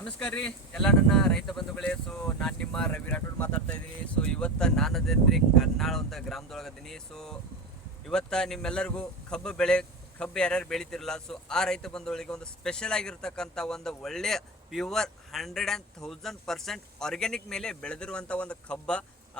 ನಮಸ್ಕಾರ ರೀ. ಎಲ್ಲ ನನ್ನ ರೈತ ಬಂಧುಗಳೇ, ಸೊ ನಾನು ನಿಮ್ಮ ರವಿ ರಾಠೋಡ್ ಮಾತಾಡ್ತಾ ಇದ್ದೀನಿ ಸೊ ಇವತ್ತ ನಾನು ಅದೇನ್ರಿ, ಕರ್ನಾಳ ಅಂತ ಗ್ರಾಮದೊಳಗದೀನಿ ಸೊ ಇವತ್ತ ನಿಮ್ಮೆಲ್ಲರಿಗೂ ಕಬ್ಬು ಬೆಳೆ, ಕಬ್ಬು ಯಾರ್ಯಾರು ಬೆಳಿತಿರಲ್ಲ, ಸೊ ಆ ರೈತ ಬಂಧುಗಳಿಗೆ ಒಂದು ಸ್ಪೆಷಲ್ ಆಗಿರ್ತಕ್ಕಂಥ ಒಂದು ಒಳ್ಳೆಯ pure hundred and thousand percent organic ಮೇಲೆ ಬೆಳೆದಿರುವಂಥ ಒಂದು ಕಬ್ಬ,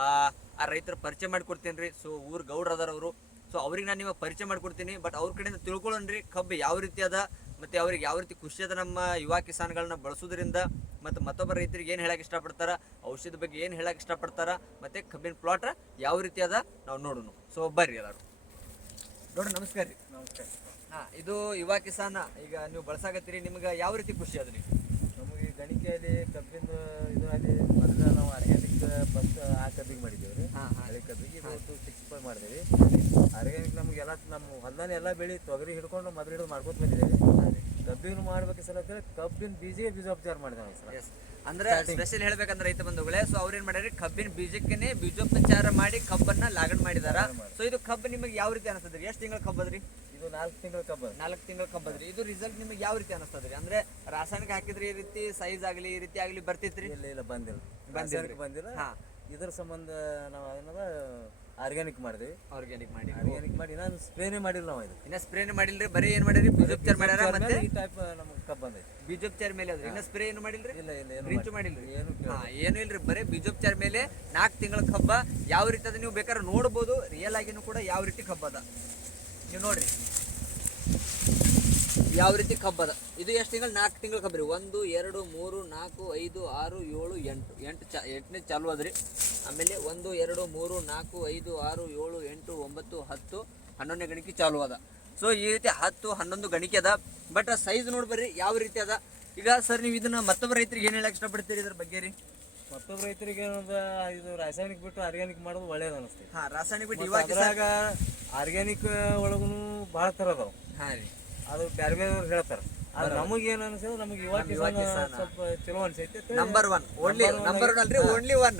ಆ ರೈತರು ಪರಿಚಯ ಮಾಡಿಕೊಡ್ತೀನಿ ರೀ. ಸೊ ಊರು ಗೌಡ್ರ ಅದಾರವರು ಸೊ ಅವ್ರಿಗೆ ನಾನು ನಿಮಗೆ ಪರಿಚಯ ಮಾಡಿಕೊಡ್ತೀನಿ. ಬಟ್ ಅವ್ರ ಕಡೆಯಿಂದ ತಿಳ್ಕೊಳ್ಳೋಣ್ರಿ ಕಬ್ಬು ಯಾವ ರೀತಿ ಅದ ಮತ್ತೆ ಅವ್ರಿಗೆ ಯಾವ ರೀತಿ ಖುಷಿ ಅದ ನಮ್ಮ ಯುವ ಕಿಸಾನ್ಗಳನ್ನ ಬಳಸೋದ್ರಿಂದ ಮತ್ತು ಮತ್ತೊಬ್ಬ ರೈತರಿಗೆ ಏನು ಹೇಳಕ್ಕೆ ಇಷ್ಟಪಡ್ತಾರೆ ಔಷಧ ಬಗ್ಗೆ ಏನು ಹೇಳಕ್ಕೆ ಇಷ್ಟಪಡ್ತಾರೆ ಮತ್ತೆ ಕಬ್ಬಿನ ಪ್ಲಾಟ್ ಯಾವ ರೀತಿ ಅದ ನಾವು ನೋಡೋಣ. ಸೊ ಬರ್ರಿ ಎಲ್ಲರೂ. ನೋಡಿ ನಮಸ್ಕಾರ ರೀ. ನಮಸ್ಕಾರ. ಹಾಂ ಇದು ಯುವ ಕಿಸಾನ ಈಗ ನೀವು ಬಳಸಾಕತ್ತೀರಿ ನಿಮ್ಗೆ ಯಾವ ರೀತಿ ಖುಷಿ ಅದ ರೀ ನಮಗೆ ಗಣಿಕೆಯಲ್ಲಿ ಕಬ್ಬಿನ ಇದು ಅಲ್ಲಿ ಮೊದಲ ನಾವು ಆರ್ಗ್ಯಾನಿಕ್ ಫಸ್ಟ್ ಆ ಕಬ್ಬಿಗೆ ಮಾಡಿದ್ದೇವೆ ರೀ. ಹಾಂ ಹಾ. ಹಳೆ ಕಬ್ಬಿಗೆ ಇವತ್ತು ಸಿಕ್ಸ್ ಫೈವ್ ಮಾಡಿದೇವೆ ಆರ್ಗ್ಯಾನಿಕ್ ನಮ್ಗೆ ಎಲ್ಲ ನಮ್ಮ ಹೊಲ್ದಾನೆ ಎಲ್ಲ ಬೆಳಿ ತೊಗರಿ ಹಿಡ್ಕೊಂಡು ಮೊದಲು ಹಿಡಿದು ಮಾಡ್ಕೊತ ಬಂದಿದ್ದೇವೆ ಕಬ್ಬಿನ ಮಾಡ್ಬೇಕು ಸಲ ಕಬ್ಬಿನ ಬೀಜ ಬೀಜೋಪಚಾರ ಉಪಚಾರ ಎಸ್ ಅಂದ್ರೆ ಸ್ಪೆಷಲ್ ಹೇಳ್ಬೇಕಂದ್ರೆ ರೈತ ಬಂಧುಗಳೇ ಸೊ ಅವ್ರೇನ್ ಮಾಡ್ಯಾರ? ಕಬ್ಬಿನ ಬೀಜಕ್ಕೇನೆ ಬೀಜೋಪಚಾರ ಮಾಡಿ ಕಬ್ಬನ್ನ ಲಾಗಣ್ ಮಾಡಿದಾರ? ಸೊ ಇದು ಕಬ್ಬು ನಿಮಗೆ ಯಾವ ರೀತಿ ಅನಿಸ್ತದ್ರಿ? ಎಷ್ಟು ತಿಂಗಳ ಕಬ್ಬದ್ರಿ ಇದು ನಾಲ್ಕು ತಿಂಗಳ ಕಬ್ಬ ನಾಲ್ಕು ತಿಂಗಳ ಕಬ್ಬದ್ರಿ ಇದು ರಿಸಲ್ಟ್ ನಿಮಗೆ ಯಾವ ರೀತಿ ಅನಿಸ್ತದ್ರಿ? ಅಂದ್ರೆ ರಾಸಾಯನಿಕ ಹಾಕಿದ್ರೆ ಈ ರೀತಿ ಸೈಜ್ ಆಗಲಿ ಈ ರೀತಿ ಆಗಲಿ ಬರ್ತಿತ್ರಿ? ಇಲ್ಲ ಇಲ್ಲ ಬಂದಿಲ್ಲ. ಬಂದಿಲ್ಲ. ಹಾ. ಇದ್ರ ಸಂಬಂಧ ನಾವು ಏನದ ಆರ್ಗ್ಯಾನಿಕ್ ಮಾಡಿದ್ವಿ. ಆರ್ಗ್ಯಾನಿಕ್ ಮಾಡಿ ಆರ್ಗ್ಯಾನಿಕ್ ಮಾಡಿ ನಾನು ಸ್ಪ್ರೇನೇ ಮಾಡಿಲ್ಲ ನಾವು ಇದು. ಇನ್ನ ಸ್ಪ್ರೇನೇ ಮಾಡಿಲ್ರಿ ಬರೀ ಏನ್ ಮಾಡಿರಿ ಬೀಜೋಪಚಾರ ಮಾಡ್ಯಾರ ಮತ್ತೆ? ಈ ಟೈಪ್ ನಮ್ಗೆ ಕಬ್ಬು ಬಂದೈತಿ. ಬೀಜೋಪಚಾರ ಮೇಲೆ ಅದ್ರ. ಇನ್ನ ಸ್ಪ್ರೇ ಏನು ಮಾಡಿಲ್ರಿ? ಇಲ್ಲ ಇಲ್ಲ ಏನು ರಿಂಚು ಮಾಡಿಲ್ರಿ. ಏನು ಹಾ ಏನು ಇಲ್ರಿ. ಬರೀ ಬೀಜೋಪಚಾರ ಮೇಲೆ ನಾಲ್ಕು ತಿಂಗಳ ಕಬ್ಬ ಯಾವ ರೀತಿ ಅದ ನೀವು ಬೇಕಾದ್ರೆ ನೋಡ್ಬೋದು. ರಿಯಲ್ ಆಗಿನೂ ಕೂಡ ಯಾವ ರೀತಿ ಕಬ್ಬ ಅದ. ನೀವು ನೋಡ್ರಿ. ಯಾವ ರೀತಿ ಕಬ್ಬದ? ಇದು ಎಷ್ಟು ತಿಂಗಳು? ನಾಲ್ಕು ತಿಂಗಳು ಕಬ್ಬರಿ. ಒಂದು ಎರಡು ಮೂರು ನಾಲ್ಕು ಐದು ಆರು ಏಳು ಎಂಟು. ಎಂಟು ಚ ಎಂಟನೇ ಚಾಲು ಅದ್ರಿ. ಆಮೇಲೆ ಒಂದು ಎರಡು ಮೂರು ನಾಲ್ಕು ಐದು ಆರು ಏಳು ಎಂಟು ಒಂಬತ್ತು ಹತ್ತು ಹನ್ನೊಂದನೇ ಗಣಿಕೆ ಚಾಲು ಅದ. ಸೊ ಈ ರೀತಿ ಹತ್ತು ಹನ್ನೊಂದು ಗಣಿಕೆ ಅದ. ಬಟ್ ಸೈಜ್ ನೋಡಿ ಬರ್ರಿ ಯಾವ ರೀತಿ ಅದ? ಈಗ ಸರ್ ನೀವು ಇದನ್ನ ಮತ್ತೊಬ್ಬ ರೈತರಿಗೆ ಏನು ಹೇಳಕ್ ಇಷ್ಟಪಡ್ತೀರಿ ಇದ್ರ ಬಗ್ಗೆ ರೀ? ಮತ್ತೊಬ್ಬ ರೈತರಿಗೆ ಏನದ ಇದು ರಾಸಾಯನಿಕ ಬಿಟ್ಟು ಆರ್ಗ್ಯಾನಿಕ್ ಮಾಡೋದು ಒಳ್ಳೇದು ಅನಿಸ್ತೈತಿ. ಹಾಂ ರಾಸಾಯನಿಕ ಬಿಟ್ಟು ಇವಾಗ ಆರ್ಗ್ಯಾನಿಕ್ ಒಳಗೂ ಭಾಳ ಥರ ಅದಾವೆ. ಹಾ ರೀ. ಅದು ಬೇರೆ ಬೇರೆಯವ್ರು ಹೇಳ್ತಾರೆ. ಆದ್ರೆ ನಮಗೆ ಏನು ಅನ್ಸೋದು ನಮಗೆ ಯುವ ಕಿಸಾನ ಕಿಸಾನ. ಸ್ವಲ್ಪ ಚಲೋ ಅನ್ಸೈತೆ. Number one only number one ಅಲ್ರಿ only one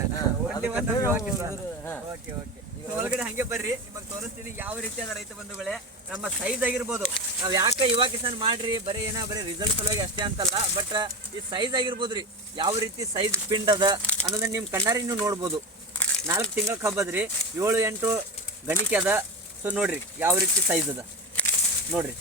only one Yuva ಹಾ. ಓಕೆ ಓಕೆ ಒಳಗಡೆ ಹಂಗೆ ಬರ್ರಿ. ನಿಮಗೆ ತೋರಿಸ್ತೀನಿ ಯಾವ ರೀತಿಯಾದ ರೈತ ಬಂಧುಗಳೇ. ನಮ್ಮ ಸೈಜ್ ಆಗಿರ್ಬೋದು. ನಾವು ಯಾಕೆ ಯುವ ಕಿಸಾನ್ ಮಾಡ್ರಿ? ಬರೀ ಏನೋ ಬರೀ ರಿಸಲ್ಟ್ ಸಲುವಾಗಿ ಅಷ್ಟೇ ಅಂತಲ್ಲ. ಬಟ್ ಈ ಸೈಜ್ ಆಗಿರ್ಬೋದು ರೀ. ಯಾವ ರೀತಿ ಸೈಜ್ ಪಿಂಡ್ ಅದ ಅನ್ನೋದನ್ನ ನಿಮ್ಮ ಕಣ್ಣಾರಿ ನೀವು ನೋಡ್ಬೋದು. ನಾಲ್ಕು ತಿಂಗಳ ಕಬ್ಬದ್ರಿ. ಏಳು ಎಂಟು ಗಣಿಕೆ ಅದ. ಸೊ ನೋಡ್ರಿ ಯಾವ ರೀತಿ ಸೈಜ್ ಅದ. ನೋಡ್ರಿ.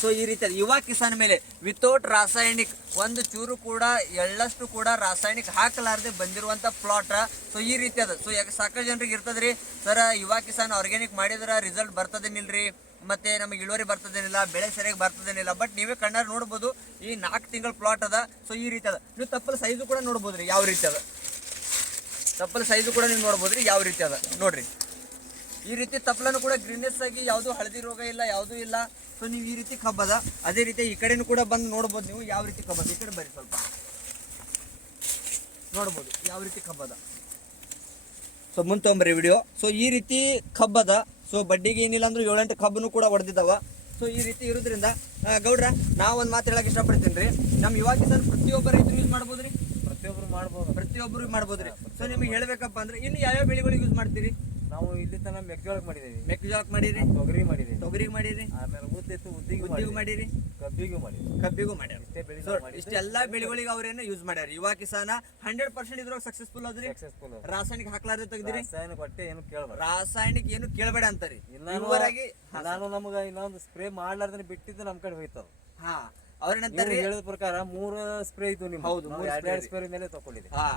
ಸೊ ಈ ರೀತಿ ಯುವ ಕಿಸಾನ್ ಮೇಲೆ ವಿತೌಟ್ ರಾಸಾಯನಿಕ, ಒಂದು ಚೂರು ಕೂಡ, ಎಳ್ಳಷ್ಟು ಕೂಡ ರಾಸಾಯನಿಕ ಹಾಕಲಾರದೆ ಬಂದಿರುವಂತ ಪ್ಲಾಟ್ ಸೊ ಈ ರೀತಿ ಅದ ಸೊ ಯಾಕೆ ಸಾಕಷ್ಟು ಜನರಿಗೆ ಇರ್ತದ್ರಿ? ಸರ್ ಯುವ ಕಿಸಾನ್ ಆರ್ಗ್ಯಾನಿಕ್ ಮಾಡಿದ್ರೆ ರಿಸಲ್ಟ್ ಬರ್ತದೇನಿಲ್ರಿ? ಮತ್ತೆ ನಮಗೆ ಇಳುವರಿ ಬರ್ತದೇನಿಲ್ಲ, ಬೆಳೆ ಸರಿಯಾಗಿ ಬರ್ತದೇನಿಲ್ಲ. ಬಟ್ ನೀವೇ ಕಣ್ಣಾರ ನೋಡ್ಬೋದು, ಈ ನಾಲ್ಕು ತಿಂಗಳ ಪ್ಲಾಟ್ ಅದ. ಸೊ ಈ ರೀತಿ ಅದ ನೀವು ತಪ್ಪಲ ಸೈಜು ಕೂಡ ನೋಡ್ಬೋದ್ರಿ, ಯಾವ ರೀತಿ ಅದ ತಪ್ಪಲ ಸೈಜು ಕೂಡ ನೀವು ನೋಡ್ಬೋದ್ರಿ, ಯಾವ ರೀತಿ ಅದ ನೋಡ್ರಿ. ಈ ರೀತಿ ತಪ್ಪಲನ್ನು ಕೂಡ ಗ್ರೀನೆಸ್ ಆಗಿ ಯಾವುದು ಹಳದಿ ರೋಗ ಇಲ್ಲ ಯಾವುದೂ ಇಲ್ಲ. ಸೊ ನೀವು ಈ ರೀತಿ ಕಬ್ಬದ ಅದೇ ರೀತಿ ಈ ಕಡೆನೂ ಕೂಡ ಬಂದು ನೋಡ್ಬೋದು ನೀವು ಯಾವ ರೀತಿ ಕಬ್ಬದ. ಈ ಕಡೆ ಬರೀ ಸ್ವಲ್ಪ. ನೋಡ್ಬೋದು ಯಾವ ರೀತಿ ಕಬ್ಬದ. ಸೊ ಮುಂದೆ ತೊಗೊಂಬರ್ರಿ ವಿಡಿಯೋ ಸೊ ಈ ರೀತಿ ಕಬ್ಬದ ಸೊ ಬಡ್ಡಿಗೆ ಏನಿಲ್ಲ ಅಂದ್ರೆ ಏಳೆಂಟು ಕಬ್ಬನು ಕೂಡ ಹೊಡೆದಿದ್ದಾವ ಸೊ ಈ ರೀತಿ ಇರೋದ್ರಿಂದ ಗೌಡ್ರ ನಾವು ಒಂದು ಮಾತು ಹೇಳಕ್ ಇಷ್ಟಪಡ್ತೀನಿ ರೀ. ನಮ್ಮ ಇವಾಗ ಪ್ರತಿಯೊಬ್ಬ ರೈತರು ಯೂಸ್ ಮಾಡ್ಬೋದು ರೀ ಪ್ರತಿಯೊಬ್ರು ಮಾಡ್ಬೋದು. ಪ್ರತಿಯೊಬ್ಬರು ಮಾಡ್ಬೋದು ರೀ ಸೊ ನಿಮಗೆ ಹೇಳ್ಬೇಕಪ್ಪ ಅಂದ್ರೆ ಇನ್ನು ಯಾವ್ಯಾವ ಬೆಳೆಗಳಿಗೆ ಯೂಸ್ ಮಾಡ್ತೀರಿ? ನಾವು ಇಲ್ಲಿ ತನಕ ಮೆಕ್ಕೆಜೋಳಕ್ಕೆ ಮಾಡಿದ್ದೀವಿ. ಮೆಕ್ಕೆಜೋಳಕ್ಕೆ ಮಾಡಿರಿ? ತೊಗರಿ ಮಾಡಿರಿ ತೊಗರಿ ಮಾಡಿರಿ? ಆಮೇಲೆ ಉದ್ದಿತ್ತು ಉದ್ದಿಗೆ ಉದ್ದಿಗೂ ಮಾಡಿರಿ? ಕಬ್ಬಿಗೂ ಮಾಡಿ ಕಬ್ಬಿಗೂ ಮಾಡ್ಯಾರ ಇಷ್ಟೇ ಬೆಳೆ ಇಷ್ಟೆಲ್ಲ ಬೆಳೆಗಳಿಗೆ ಅವ್ರೇನು ಯೂಸ್ ಮಾಡ್ಯಾರ? ಯುವ ಕಿಸಾನ ಹಂಡ್ರೆಡ್ ಪರ್ಸೆಂಟ್ ಇದ್ರೊಳಗೆ ಸಕ್ಸಸ್ಫುಲ್ ಆದ್ರಿ? ಸಕ್ಸಸ್ಫುಲ್ ರಾಸಾಯನಿಕ ಹಾಕ್ಲಾರ್ದೆ ತೆಗ್ದಿರಿ? ರಾಸಾಯನಿಕ ಹೊಟ್ಟೆ ಏನು ಕೇಳಬಾರ ರಾಸಾಯನಿಕ ಏನು ಕೇಳಬೇಡ ಅಂತಾರಿ. ಇವರಾಗಿ ನಾನು ನಮ್ಗೆ ಇನ್ನೊಂದು ಸ್ಪ್ರೇ ಮಾಡ್ಲಾರ್ದನ್ನ ಬಿಟ್ಟಿದ್ದು ನಮ್ಮ ಕಡೆ ಹೋಯ್ತದ ಹಾ ಅವ್ರೇನಂತಾರೆ ಹೇಳಿದ ಪ್ರಕಾರ ಮೂರು ಸ್ಪ್ರೇ ಇದ್ದು ನಿಮ್ಮ ಹೌದು, ಮೂರು ಎರಡು ಸ್ಪ್ರೇ ಮೇಲೆ ತಗೊಂಡಿದೆ ಹಾ.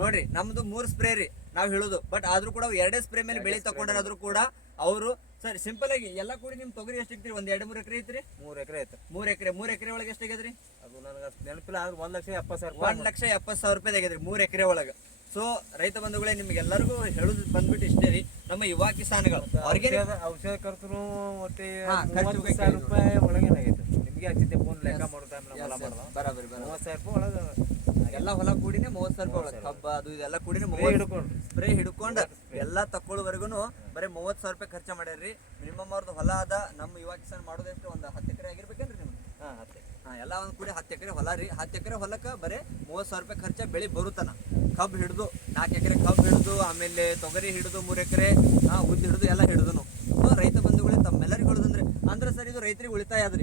ನೋಡ್ರಿ ನಮ್ದು ಮೂರ್ ಸ್ಪ್ರೇ ರೀ ನಾವ್ ಹೇಳೋದು. ಬಟ್ ಆದ್ರೂ ಕೂಡ ಎರಡೇ ಸ್ಪ್ರೇ ಮೇಲೆ ಬೆಳೆ ತಕೊಂಡಾದ್ರು ಕೂಡ ಅವರು ಸರಿ ಸಿಂಪಲ್ ಆಗಿ ಎಲ್ಲ ಕೂಡಿ ನಿಮ್ ತೊಗರಿ ಎಷ್ಟು ಇಕ್ತಿರಿ? ಒಂದ್ ಎರಡು ಮೂರು ಎಕರೆ ಐತ್ರಿ? ಮೂರ್ ಎಕರೆ ಐತೆ ಮೂರ್ ಎಕರೆ ಮೂರ್ ಎಕರೆ ಒಳಗೆ ಎಷ್ಟಾಗ್ಯದ್ರಿ ಅದು ನನಗೆ ಅಷ್ಟು ನೆನಪಿಲ್ಲ ಆದ್ರೆ ಒಂದ್ ಲಕ್ಷ ಎಪ್ಪತ್ತು ಸಾವಿರ ಒಂದ್ ಲಕ್ಷ ಎಪ್ಪತ್ತು ಸಾವಿರ ರೂಪಾಯಿ ತೆಗೆದ್ರಿ ಮೂರ್ ಎಕರೆ ಒಳಗ. ಸೊ ರೈತ ಬಂಧುಗಳೇ ನಿಮ್ಗೆಲ್ಲರಿಗೂ ಹೇಳುದು ಬಂದ್ಬಿಟ್ಟು ಇಷ್ಟೇ ರೀ. ನಮ್ಮ ಯುವ ಕಿಸಾನ್ಗಳು ಅವ್ರಿಗೆ ಔಷಧ ಖರ್ಚು ಒಟ್ಟಿ ಮೂವತ್ತು ಸಾವಿರ. ರೂಪಾಯಿ ಒಳಗೇನಾಗೈತೆ? ನಿಮಗೆ ಹಚ್ಚಿದ್ದೆ ಫೋನ್ ಲೆಕ್ಕ ಮಾಡ್ದ ಬರಾಬರಿ ಮೂವತ್ತು ಸಾವಿರ ರೂಪಾಯಿ ಒಳಗೆ ಎಲ್ಲ ಹೊಲ ಕೂಡಿನೇ ಮೂವತ್ತು ಸಾವಿರ ರೂಪಾಯಿ ಒಳಗೆ. ಕಬ್ಬ ಅದು ಇದೆಲ್ಲ ಕೂಡಿನೇ ಸ್ಪ್ರೇ ಮೂವತ್ತು ಹಿಡ್ಕೊಂಡು. ಸ್ಪ್ರೇ ಹಿಡ್ಕೊಂಡು ಎಲ್ಲ ತಕ್ಕೊಳ್ಳೋವರೆಗೂ ಬರೀ ಮೂವತ್ತು ಸಾವಿರ ರೂಪಾಯಿ ಖರ್ಚು ಮಾಡ್ಯಾರ್ರಿ. ಮಿನಿಮಮ್ ಅವ್ರದ್ದು ಹೊಲ ಅದ ನಮ್ಮ ಯುವ ಕಿಸಾನ್ ಮಾಡೋದೆಷ್ಟು ಒಂದು ಹತ್ತು ಎಕರೆ ಆಗಿರ್ಬೇಕೇನ್ರಿ ನಿಮ್ಗೆ ಹಾಂ ಒಂದ್ ಹಾಂ ಎಲ್ಲ ಒಂದು ಕೂಡಿ ಹತ್ತು ಎಕರೆ ಹೊಲ ರೀ. ಹತ್ತು ಎಕರೆ ಹೊಲಕ್ಕೆ ಬರೀ ಮೂವತ್ತು ಸಾವಿರ ರೂಪಾಯಿ ಖರ್ಚು ಬೆಳೆ ಬರುತ್ತಾನ ಕಬ್ಬು ಹಿಡಿದು ನಾಲ್ಕು ಎಕರೆ ಕಬ್ಬು ಹಿಡಿದು ಆಮೇಲೆ ತೊಗರಿ ಹಿಡಿದು ಮೂರು ಎಕರೆ ಹಾಂ ಉದ್ದು ಹಿಡಿದು ಎಲ್ಲ ಹಿಡಿದು ರೈತ ಬಂಧುಗಳೇ ತಮ್ಮೆಲ್ಲರಿಗೂ ಹೊಡೆದಂದ್ರೆ ಅಂದ್ರೆ ಸರ್ ಇದು ರೈತರಿಗೆ ಉಳಿತಾಯ ಅದ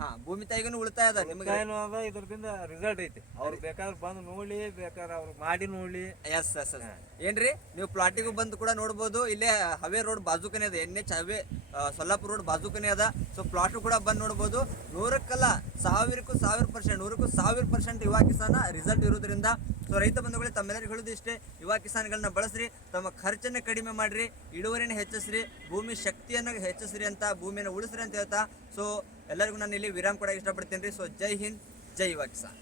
ಹಾ ಭೂಮಿ ತಾಯಿಗೂ ಉಳಿತಾಯ ಅದ ನಿಮಗೆ. ಅದ ಇದ್ರದಿಂದ ರಿಸಲ್ಟ್ ಐತಿ. ಅವ್ರು ಬೇಕಾದ್ರೆ ಬಂದು ನೋಡಿ ಬೇಕಾದ್ರೆ ಅವ್ರು ಮಾಡಿ ನೋಡಿ. ಎಸ್ ಎಸ್ ಎಸ್ ಏನ್ರಿ ನೀವು ಪ್ಲಾಟಿಗೂ ಬಂದು ಕೂಡ ನೋಡ್ಬೋದು ಇಲ್ಲೇ ಹವೆ ರೋಡ್ ಬಾಜುಕನೇ ಅದ ಎನ್ ಎಚ್ ಹವೆ ಸೊಲ್ಲಾಪುರ ರೋಡ್ ಬಾಜುಕನೇ ಅದ. ಸೊ ಪ್ಲಾಟ್ ಕೂಡ ಬಂದು ನೋಡ್ಬೋದು. ನೂರಕ್ಕಲ್ಲ ಸಾವಿರಕ್ಕೂ ಸಾವಿರ ಪರ್ಸೆಂಟ್ ನೂರಕ್ಕೂ ಸಾವಿರ ಪರ್ಸೆಂಟ್ ಯುವ ಕಿಸಾನ ರಿಸಲ್ಟ್ ಇರೋದ್ರಿಂದ. ಸೊ ರೈತ ಬಂಧುಗಳೇ ತಮ್ಮೆಲ್ಲರಿಗೂ ಹೇಳೋದು ಇಷ್ಟೇ ಯುವ ಕಿಸಾನ್ಗಳನ್ನ ಬಳಸ್ರಿ ತಮ್ಮ ಖರ್ಚನ್ನ ಕಡಿಮೆ ಮಾಡ್ರಿ ಇಳುವರಿನ ಹೆಚ್ಚಿಸ್ರಿ ಭೂಮಿ ಶಕ್ತಿಯನ್ನು ಹೆಚ್ಚಿಸ್ರಿ ಅಂತ ಭೂಮಿಯನ್ನು ಉಳಿಸ್ರಿ ಅಂತ ಹೇಳ್ತಾ. ಸೊ ಎಲ್ಲರಿಗೂ ನಾನು ಇಲ್ಲಿ ವಿರಾಮ್ ಕೊಡಕ್ಕೆ ಇಷ್ಟಪಡ್ತೀನಿ ರೀ. ಸೊ ಜೈ ಹಿಂದ್ ಜೈ ಯುವ ಕಿಸಾನ್